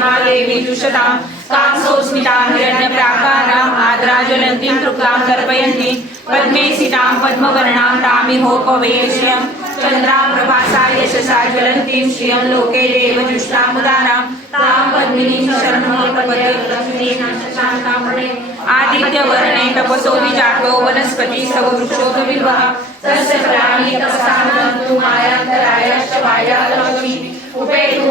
हिमालये विदुषतां कांसोऽस्मितां हिरण्यप्राकाराम् आद्राज्वलन्तीं तृप्तां तर्पयन्ति. पद्मे सितां पद्मवर्णां तामिहोपवेश्यं. चन्द्राप्रभा सा यशसा ज्वलन्तीं श्रियं लोके देवजुष्टामुदानां तां पद्मिनीं शरणोपपदे आदित्यवर्णे तपसो विजातो वनस्पति सव वृक्षोपविल्वः तस्य प्राणी तपसानं तु मायान्तरायश्च लक्ष्मी. उपेतु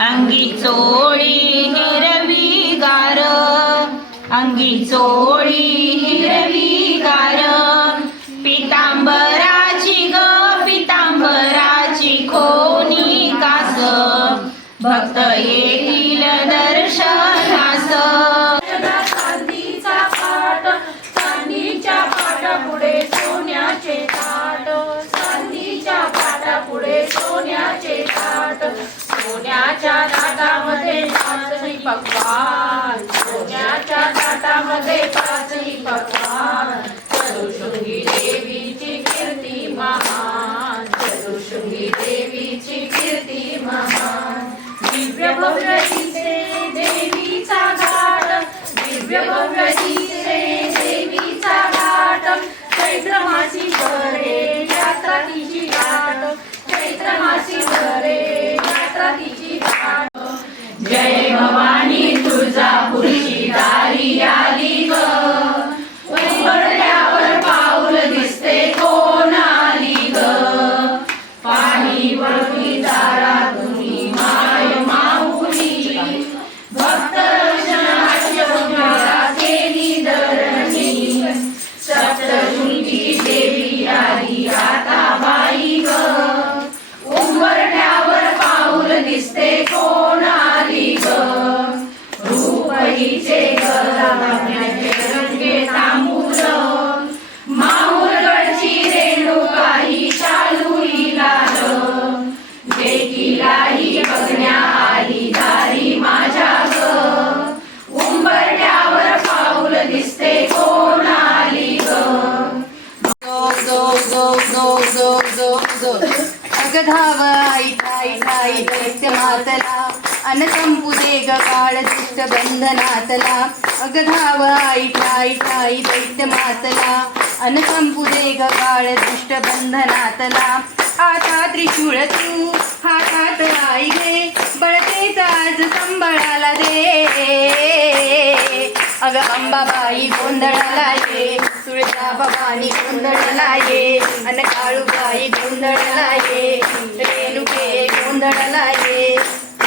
अंगी चोळी हिरवी गार. अंगी चोळी हिरवी गार. पितांबराची ग पितांबराची कोणी कास. भक्त येतील दर्शन मध्ये पकवान चतुशृंगी देवीची कीर्ती महान चतुशृंगी देवीची कीर्ती महान. दिव्य भव्य दिसे देवीचा घाट दिव्य भव्य दिसे देवीचा घाट चैत्र मासी अन संपू दे ग काळ दुष्ट बंधनातला अगधाव आई ठाई ठाई दैत्य मातला अन संपू दे ग काळ दुष्ट बंधनातला आता त्रिशूळ तू हातात आई घे बळतेच आज संबळाला दे. अग अंबाबाई गोंधळाला ये तुळजा भवानी गोंधळाला ये अन काळूबाई गोंधळाला ये रेणुके गोंधळाला ये.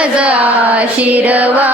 मज आशिरवा